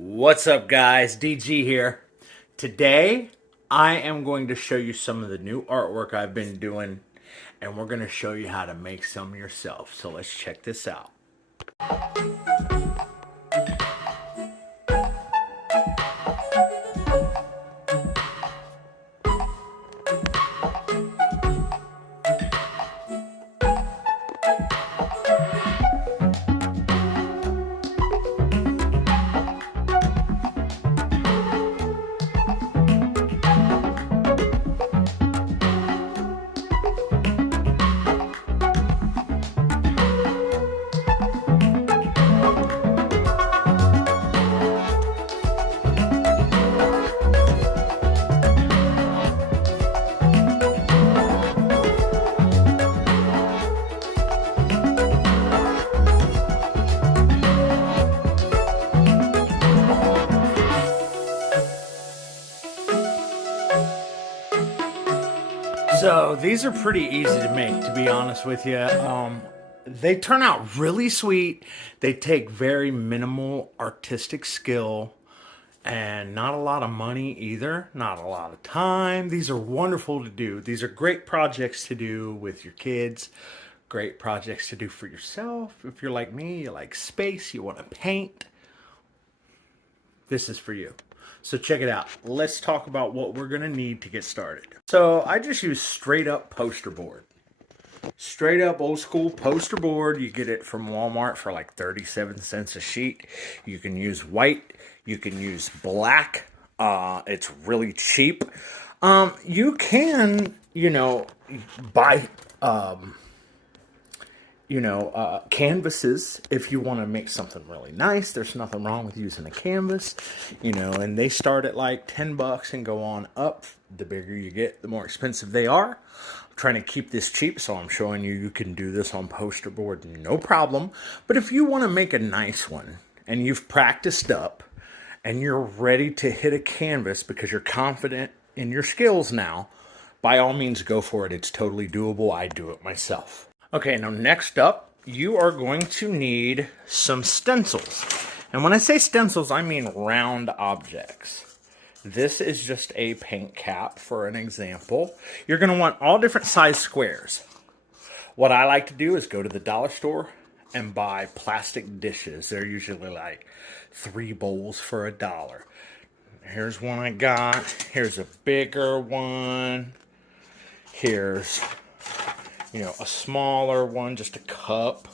What's up, guys? DG here. Today, I am going to show you some of the new artwork I've been doing, and we're going to show you how to make some yourself. So let's check this out. So these are pretty easy to make, to be honest with you. They turn out really sweet. They take very minimal artistic skill and not a lot of money either, not a lot of time. These are wonderful to do. These are great projects to do with your kids, great projects to do for yourself. If you're like me, you like space, you want to paint, this is for you. So check it out. Let's talk about what we're going to need to get started. So I just use straight up poster board. Straight up old school poster board. You get it from Walmart for like 37 cents a sheet. You can use white. You can use black. It's really cheap. You can, buy canvases if you want to make something really nice. There's nothing wrong with using a canvas, and they start at like 10 bucks and go on up. The bigger you get, the more expensive they are. I'm trying to keep this cheap, so I'm showing you can do this on poster board, no problem. But if you want to make a nice one and you've practiced up and you're ready to hit a canvas because you're confident in your skills now, by all means go for it. It's totally doable. I do it myself. Okay, now next up, you are going to need some stencils. And when I say stencils, I mean round objects. This is just a paint cap for an example. You're going to want all different size squares. What I like to do is go to the dollar store and buy plastic dishes. They're usually like 3 bowls for $1. Here's one I got. Here's a bigger one. Here's a smaller one, just a cup.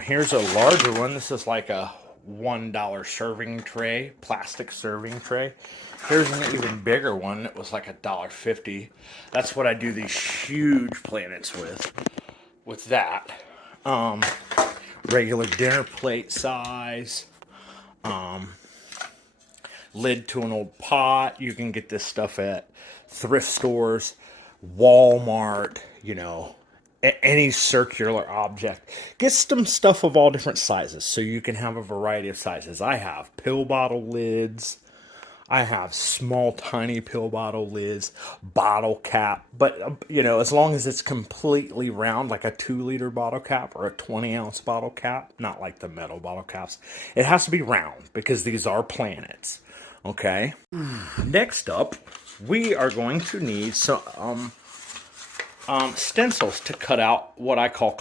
Here's a larger one. This is like a $1 serving tray, plastic serving tray. Here's an even bigger one. It was like $1.50. That's what I do these huge planets with that. Regular dinner plate size. Lid to an old pot. You can get this stuff at thrift stores, Walmart, any circular object. Get some stuff of all different sizes so you can have a variety of sizes. I have pill bottle lids. I have small, tiny pill bottle lids, bottle cap. But, as long as it's completely round, like a 2-liter bottle cap or a 20-ounce bottle cap, not like the metal bottle caps. It has to be round because these are planets. Okay? Next up, we are going to need some stencils to cut out what I call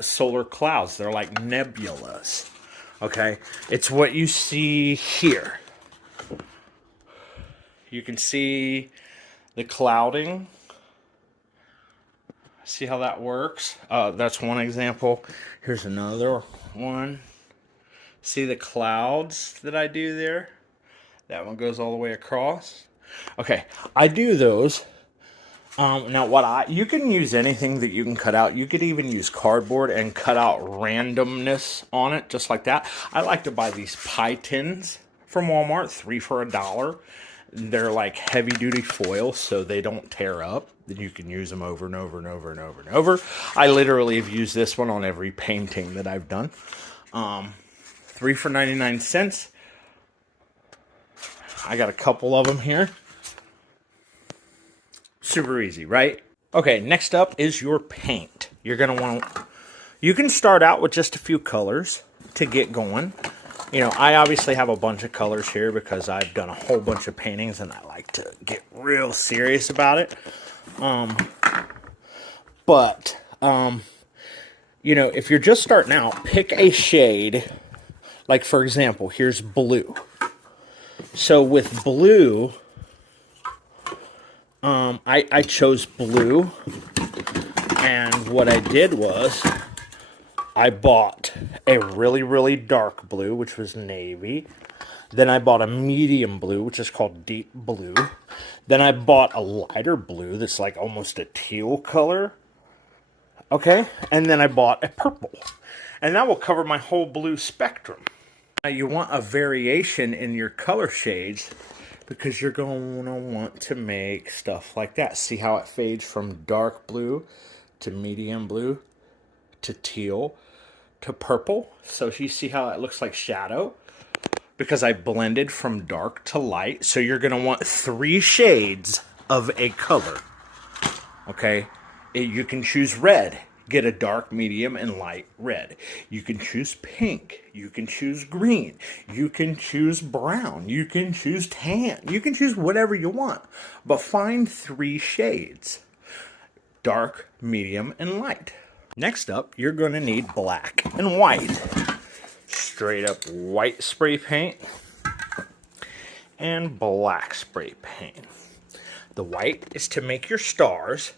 solar clouds. They're like nebulas. Okay? It's what you see here. You can see the clouding. See how that works? That's one example. Here's another one. See the clouds that I do there? That one goes all the way across. Okay, I do those. Now, you can use anything that you can cut out. You could even use cardboard and cut out randomness on it, just like that. I like to buy these pie tins from Walmart, 3 for $1. They're like heavy-duty foil, so they don't tear up. Then you can use them over and over and over and over and over. I literally have used this one on every painting that I've done. 3 for 99 cents. I got a couple of them here. Super easy, right? Okay, next up is your paint. You're going to want... You can start out with just a few colors to get going. You know, I obviously have a bunch of colors here because I've done a whole bunch of paintings and I like to get real serious about it. You know, if you're just starting out, pick a shade. Like, for example, here's blue. So with blue, I chose blue. And what I did was I bought a really, really dark blue, which was navy. Then I bought a medium blue, which is called deep blue. Then I bought a lighter blue that's like almost a teal color. Okay, and then I bought a purple. And that will cover my whole blue spectrum. Now you want a variation in your color shades because you're going to want to make stuff like that. See how it fades from dark blue to medium blue to teal to purple. So you see how it looks like shadow because I blended from dark to light. So you're going to want 3 shades of a color. Okay, you can choose red. Get a dark, medium, and light red. You can choose pink. You can choose green. You can choose brown. You can choose tan. You can choose whatever you want. But find 3 shades. Dark, medium, and light. Next up, you're going to need black and white. Straight up white spray paint and black spray paint. The white is to make your stars.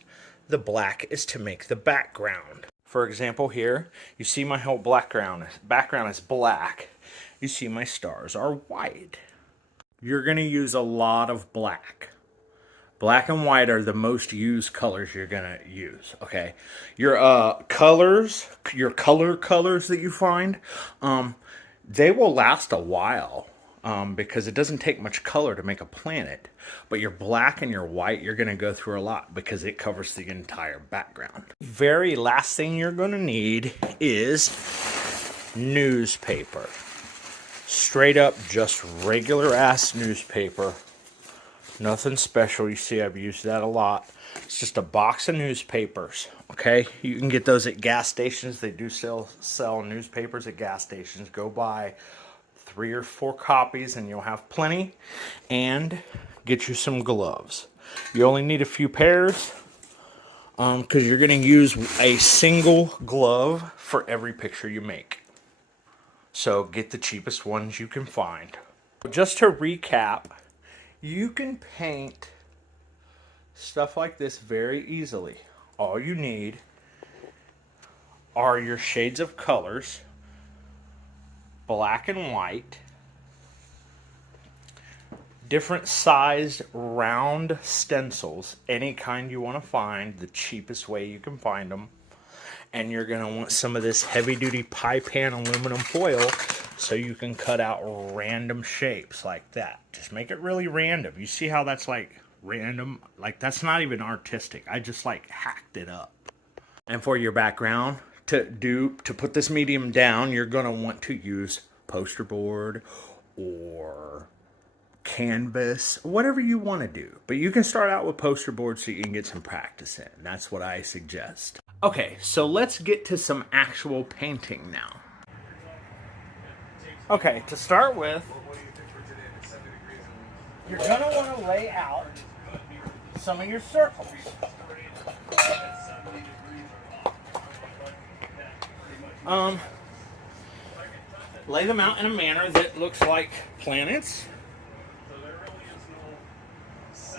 The black is to make the background. For example, here, you see my whole background is black. You see my stars are white. You're going to use a lot of black. Black and white are the most used colors you're going to use, okay? Your colors, your colors that you find, they will last a while. Because it doesn't take much color to make a planet. But your black and your white, you're going to go through a lot because it covers the entire background. Very last thing you're going to need is newspaper. Straight up, just regular ass newspaper. Nothing special. You see, I've used that a lot. It's just a box of newspapers. Okay, you can get those at gas stations. They do sell newspapers at gas stations. Go buy 3 or 4 copies and you'll have plenty. And get you some gloves. You only need a few pairs because you're going to use a single glove for every picture you make. So get the cheapest ones you can find. Just to recap, you can paint stuff like this very easily. All you need are your shades of colors, black and white, different sized round stencils, any kind you want to find, the cheapest way you can find them. And you're going to want some of this heavy duty pie pan aluminum foil so you can cut out random shapes like that. Just make it really random. You see how that's like random? Like that's not even artistic. I just like hacked it up. And for your background, to put this medium down, you're going to want to use poster board or canvas, whatever you want to do. But you can start out with poster board so you can get some practice in. That's what I suggest. Okay, so let's get to some actual painting now. Okay, to start with, you're going to want to lay out some of your circles. Lay them out in a manner that looks like planets.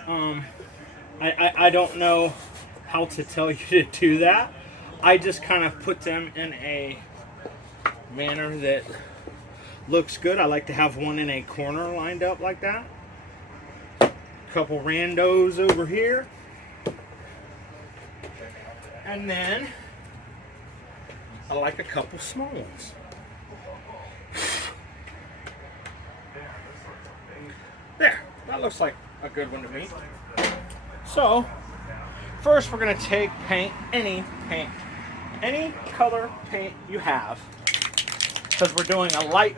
I don't know how to tell you to do that. I just kind of put them in a manner that looks good. I like to have one in a corner lined up like that. A couple randos over here. And then I like a couple small ones. There, that looks like a good one to me. So, first we're going to take paint, any color paint you have, because we're doing a light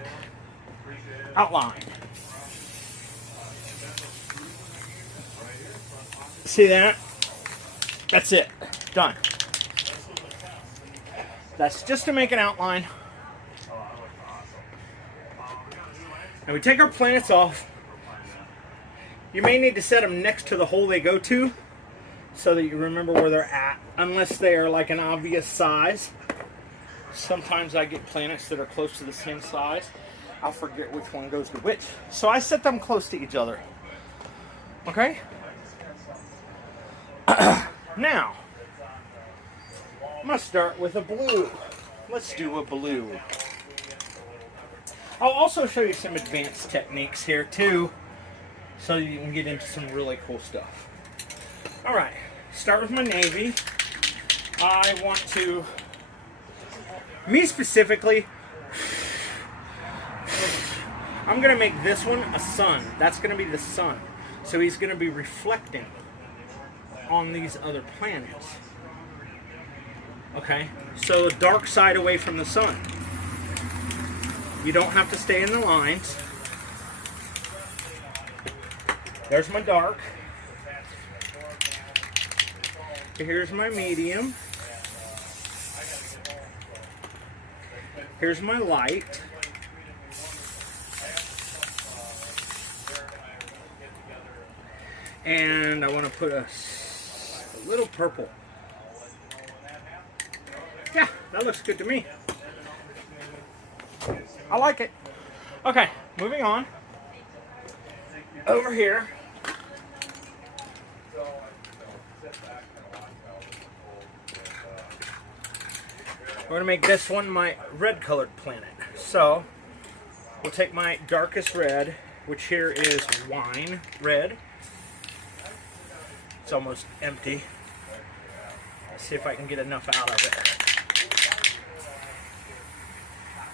outline. See that? That's it. Done. That's just to make an outline. And we take our planets off. You may need to set them next to the hole they go to so that you remember where they're at, unless they are like an obvious size. Sometimes I get planets that are close to the same size. I'll forget which one goes to which. So I set them close to each other. Okay? Now, I'm going to start with a blue. Let's do a blue. I'll also show you some advanced techniques here too, so you can get into some really cool stuff. Alright, start with my navy. I want to, me specifically, I'm going to make this one a sun. That's going to be the sun. So he's going to be reflecting on these other planets. Okay, so dark side away from the sun. You don't have to stay in the lines. There's my dark. Here's my medium. Here's my light. And I want to put a little purple. Yeah, that looks good to me. I like it. Okay, moving on. Over here. We're going to make this one my red colored planet. So, we'll take my darkest red, which here is wine red. It's almost empty. Let's see if I can get enough out of it.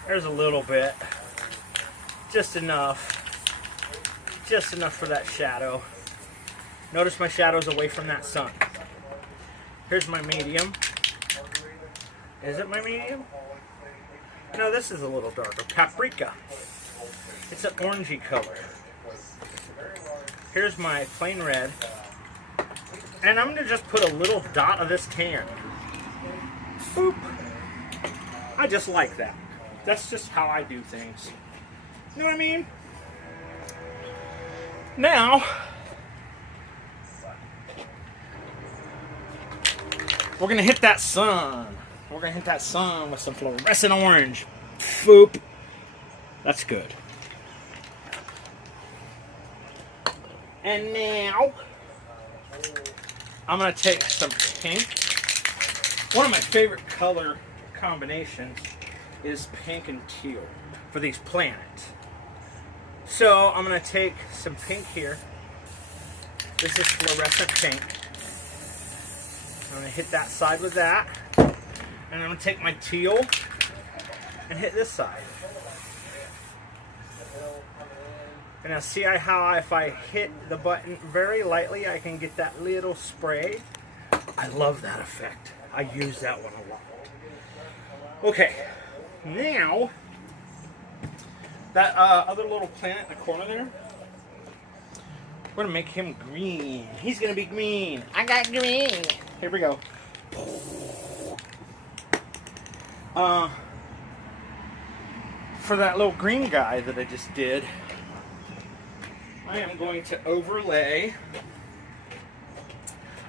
There's a little bit. Just enough. Just enough for that shadow. Notice my shadow's away from that sun. Here's my medium. Is it my medium? No, this is a little darker. Paprika. It's an orangey color. Here's my plain red. And I'm going to just put a little dot of this tan. Boop. I just like that. That's just how I do things. You know what I mean? Now, we're going to hit that sun. We're going to hit that sun with some fluorescent orange. Boop. That's good. And now, I'm going to take some pink. One of my favorite color combinations is pink and teal for these planets. So I'm going to take some pink here. This is fluorescent pink. I'm going to hit that side with that. And I'm going to take my teal and hit this side. And now see how if I hit the button very lightly, I can get that little spray. I love that effect. I use that one a lot. Okay, now that other little planet in the corner there, we're going to make him green. He's going to be green. I got green. Here we go. For that little green guy that I just did, I am going to overlay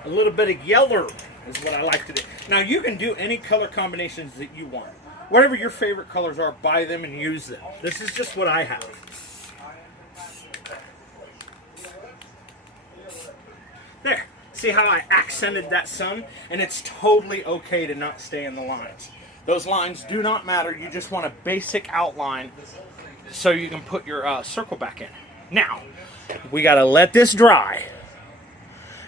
a little bit of yellow is what I like to do. Now you can do any color combinations that you want. Whatever your favorite colors are, buy them and use them. This is just what I have. There. See how I accented that sun? And it's totally okay to not stay in the lines. Those lines do not matter. You just want a basic outline so you can put your circle back in. Now, we got to let this dry.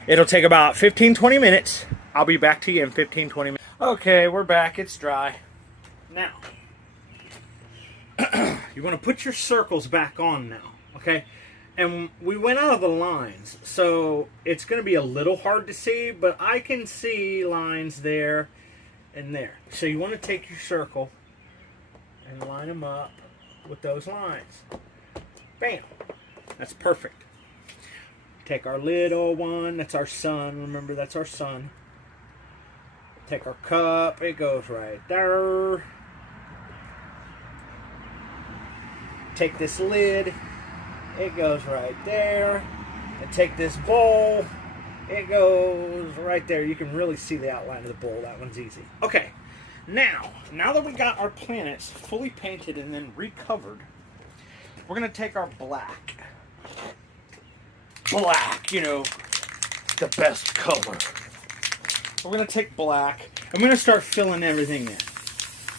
It'll take about 15-20 minutes. I'll be back to you in 15-20 minutes. Okay, we're back. It's dry. Now, you want to put your circles back on now, okay? And we went out of the lines, so it's going to be a little hard to see, but I can see lines there and there. So you want to take your circle and line them up with those lines. Bam. That's perfect. Take our little one. That's our sun. Remember, that's our sun. Take our cup. It goes right there. Take this lid. It goes right there. And take this bowl. It goes right there. You can really see the outline of the bowl. That one's easy. Okay. Now that we got our planets fully painted and then recovered, we're going to take our black. Black, you know, the best color. We're going to take black. I'm going to start filling everything in.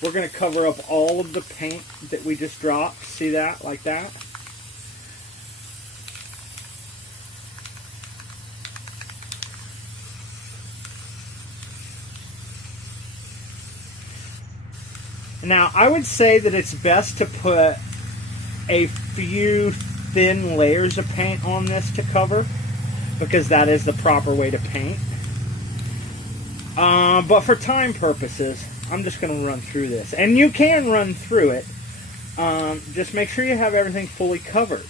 We're going to cover up all of the paint that we just dropped. See that? Like that. Now, I would say that it's best to put a few thin layers of paint on this to cover, because that is the proper way to paint. But for time purposes, I'm just going to run through this. And you can run through it. Just make sure you have everything fully covered.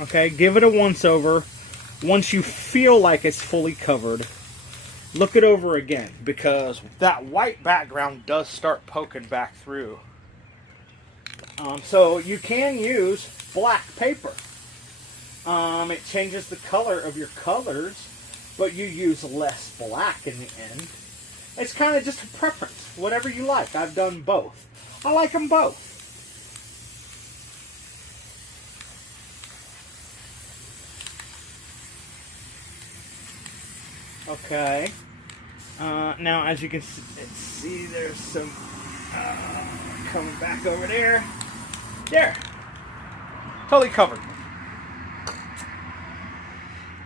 Okay, give it a once over. Once you feel like it's fully covered, look it over again, because that white background does start poking back through. So you can use black paper. It changes the color of your colors, but you use less black in the end. It's kind of just a preference, whatever you like. I've done both. I like them both. Okay. Now, as you can see, there's some coming back over there. There. Totally covered.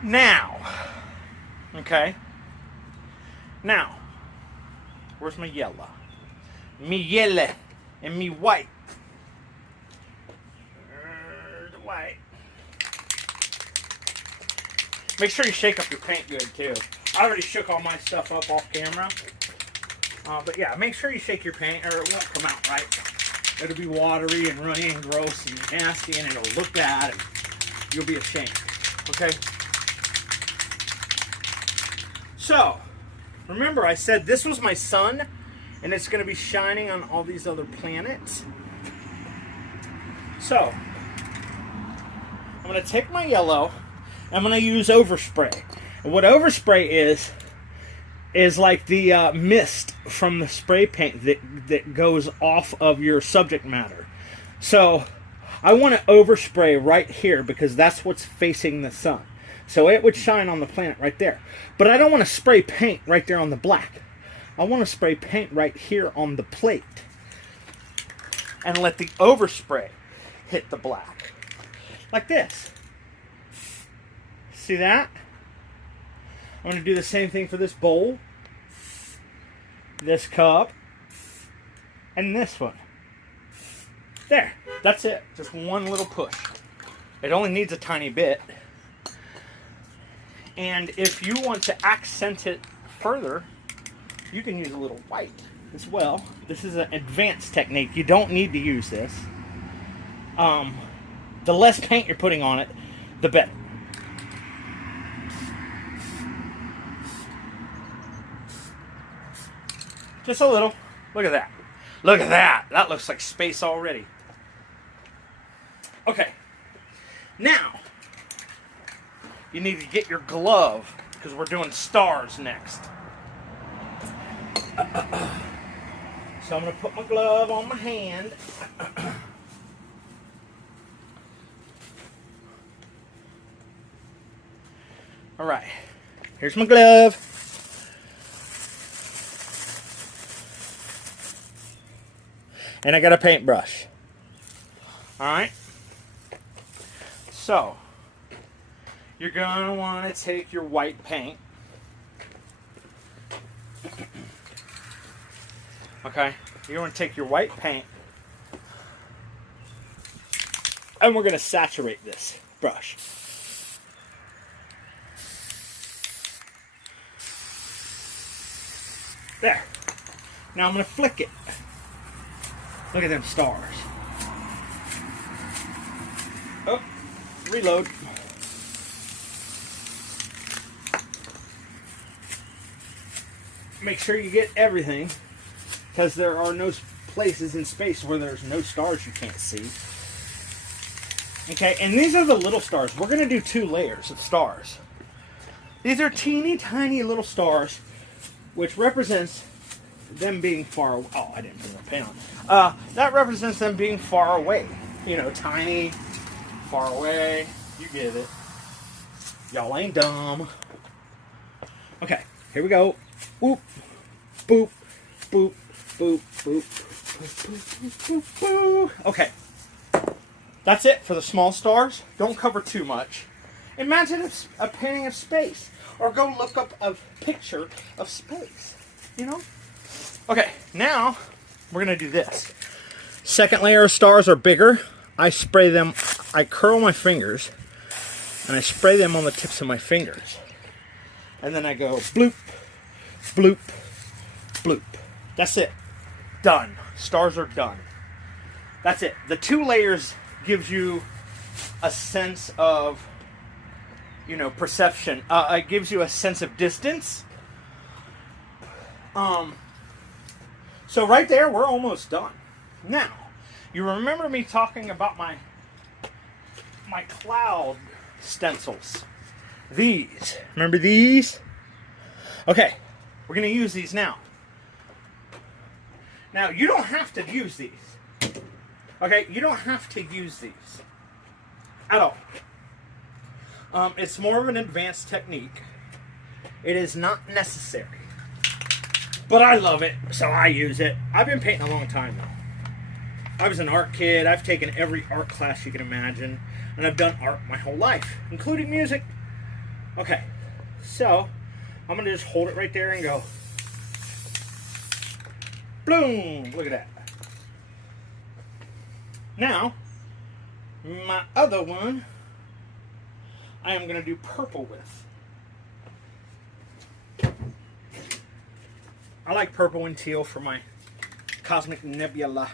Now. Okay. Now. Where's my yellow? Me yellow and me white. The white. Make sure you shake up your paint good, too. I already shook all my stuff up off camera. But yeah, make sure you shake your paint or it won't come out right. It'll be watery and runny and gross and nasty, and it'll look bad and you'll be ashamed. Okay? So, remember I said this was my sun and it's going to be shining on all these other planets. So, I'm going to take my yellow. I'm going to use Overspray. And what Overspray is like the mist from the spray paint that goes off of your subject matter. So I want to overspray right here because that's what's facing the sun. So it would shine on the planet right there. But I don't want to spray paint right there on the black. I want to spray paint right here on the plate. And let the overspray hit the black. Like this. See that? I'm going to do the same thing for this bowl, this cup, and this one. There. That's it. Just one little push. It only needs a tiny bit. And if you want to accent it further, you can use a little white as well. This is an advanced technique. You don't need to use this. The less paint you're putting on it, the better. Just a little. Look at that. Look at that. That looks like space already. Okay. Now, you need to get your glove because we're doing stars next. So I'm going to put my glove on my hand. All right. Here's my glove. And I got a paintbrush. Alright? So, you're going to want to take your white paint. Okay? You're going to take your white paint. And we're going to saturate this brush. There. Now I'm going to flick it. Look at them stars. Oh, reload. Make sure you get everything, because there are no places in space where there's no stars you can't see. Okay, and these are the little stars. We're going to do 2 layers of stars. These are teeny tiny little stars, which represents them being far away. Oh, I didn't put my pen on. That represents them being far away. You know, tiny, far away. You get it. Y'all ain't dumb. Okay, here we go. Boop, boop, boop, boop, boop, boop, boop, boop, boop. Okay. That's it for the small stars. Don't cover too much. Imagine a painting of space. Or go look up a picture of space. You know? Okay, now we're going to do this. Second layer of stars are bigger. I spray them. I curl my fingers. And I spray them on the tips of my fingers. And then I go bloop, bloop, bloop. That's it. Done. Stars are done. That's it. The 2 layers gives you a sense of, you know, perception. It gives you a sense of distance. So right there, we're almost done. Now, you remember me talking about my cloud stencils. These. Remember these? Okay, we're going to use these now. Now, you don't have to use these. Okay, you don't have to use these at all. It's more of an advanced technique. It is not necessary. But I love it, so I use it. I've been painting a long time though. I was an art kid. I've taken every art class you can imagine. And I've done art my whole life, including music. Okay, so I'm going to just hold it right there and go. Boom! Look at that. Now, my other one, I am going to do purple with. I like purple and teal for my cosmic nebula.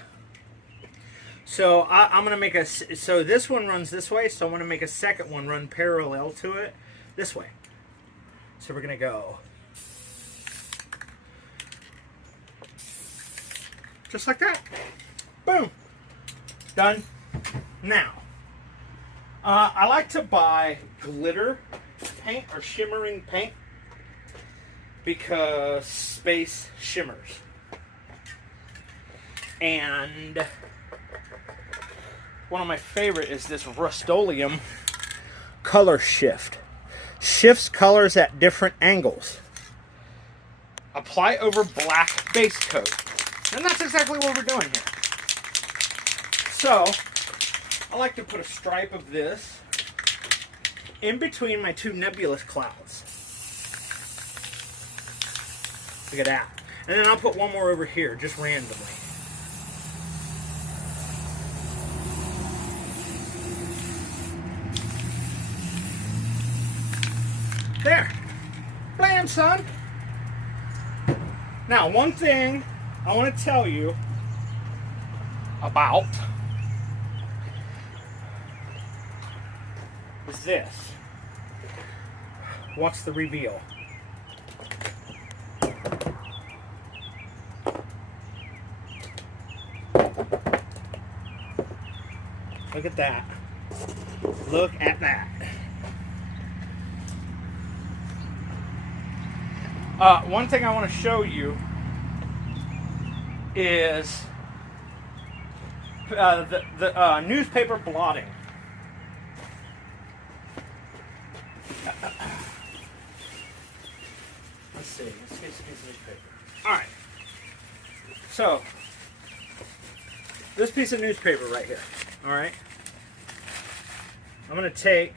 So I'm going to make so this one runs this way, so I'm going to make a second one run parallel to it this way. So we're going to go just like that. Boom. Done. Now, I like to buy glitter paint or shimmering paint because space shimmers. And one of my favorite is this Rust-Oleum color shift. Shifts colors at different angles. Apply over black base coat. And that's exactly what we're doing here. So, I like to put a stripe of this in between my 2 nebulous clouds. Look at that. And then I'll put one more over here, just randomly. There. Blam, son. Now, one thing I want to tell you about is this. What's the reveal? Look at that. Look at that. One thing I want to show you is the newspaper blotting. Let's see. Let's get some newspaper. All right. So, this piece of newspaper right here. All right. I'm going to take.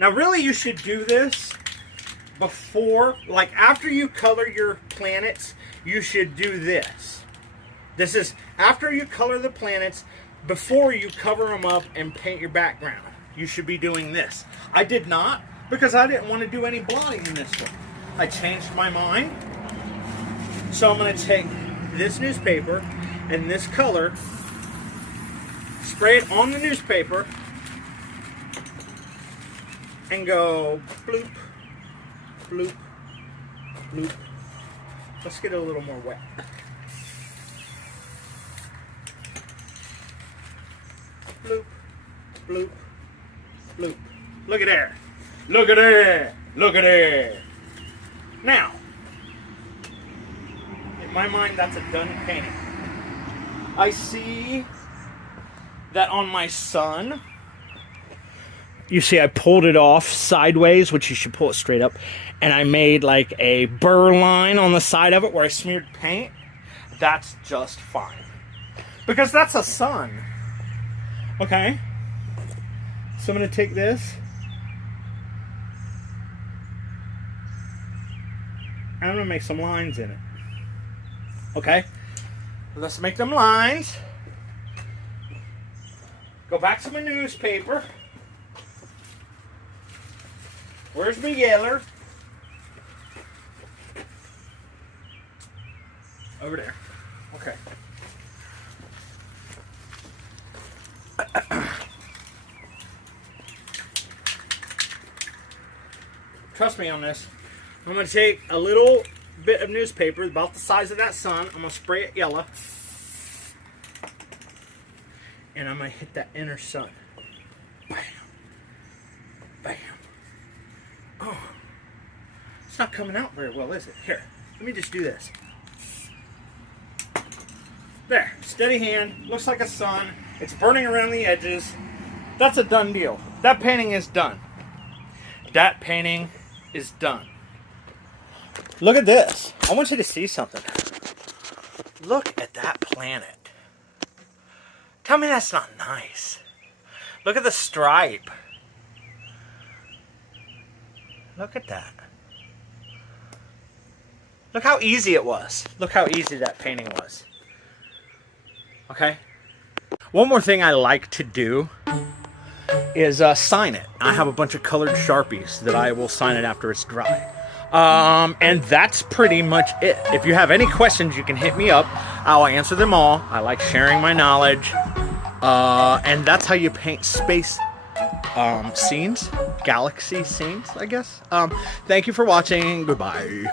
Now, really, you should do this before, like after you color your planets, you should do this. This is after you color the planets, before you cover them up and paint your background. You should be doing this. I did not, because I didn't want to do any blotting in this one. I changed my mind. So I'm going to take this newspaper and this color, spray it on the newspaper, and go bloop, bloop, bloop. Let's get it a little more wet. Bloop, bloop, bloop. Look at there. Look at there. Look at there. Now, in my mind, that's a done painting. I see that on my sun, you see I pulled it off sideways, which you should pull it straight up, and I made like a burr line on the side of it where I smeared paint. That's just fine. Because that's a sun. Okay? So I'm going to take this. And I'm going to make some lines in it. Okay? Let's make them lines. Go back to my newspaper. Where's my yeller? Over there. Okay. Trust me on this. I'm going to take a little bit of newspaper about the size of that sun. I'm going to spray it yellow. And I'm going to hit that inner sun. Bam. Bam. Oh. It's not coming out very well, is it? Here. Let me just do this. There. Steady hand. Looks like a sun. It's burning around the edges. That's a done deal. That painting is done. That painting is done. Look at this. I want you to see something. Look at that planet. Tell me that's not nice. Look at the stripe. Look at that. Look how easy it was. Look how easy that painting was. Okay? One more thing I like to do is sign it. I have a bunch of colored Sharpies that I will sign it after it's dry. And that's pretty much it. If you have any questions, you can hit me up. I'll answer them all. I like sharing my knowledge. And that's how you paint space scenes, galaxy scenes, I guess. Thank you for watching. Goodbye.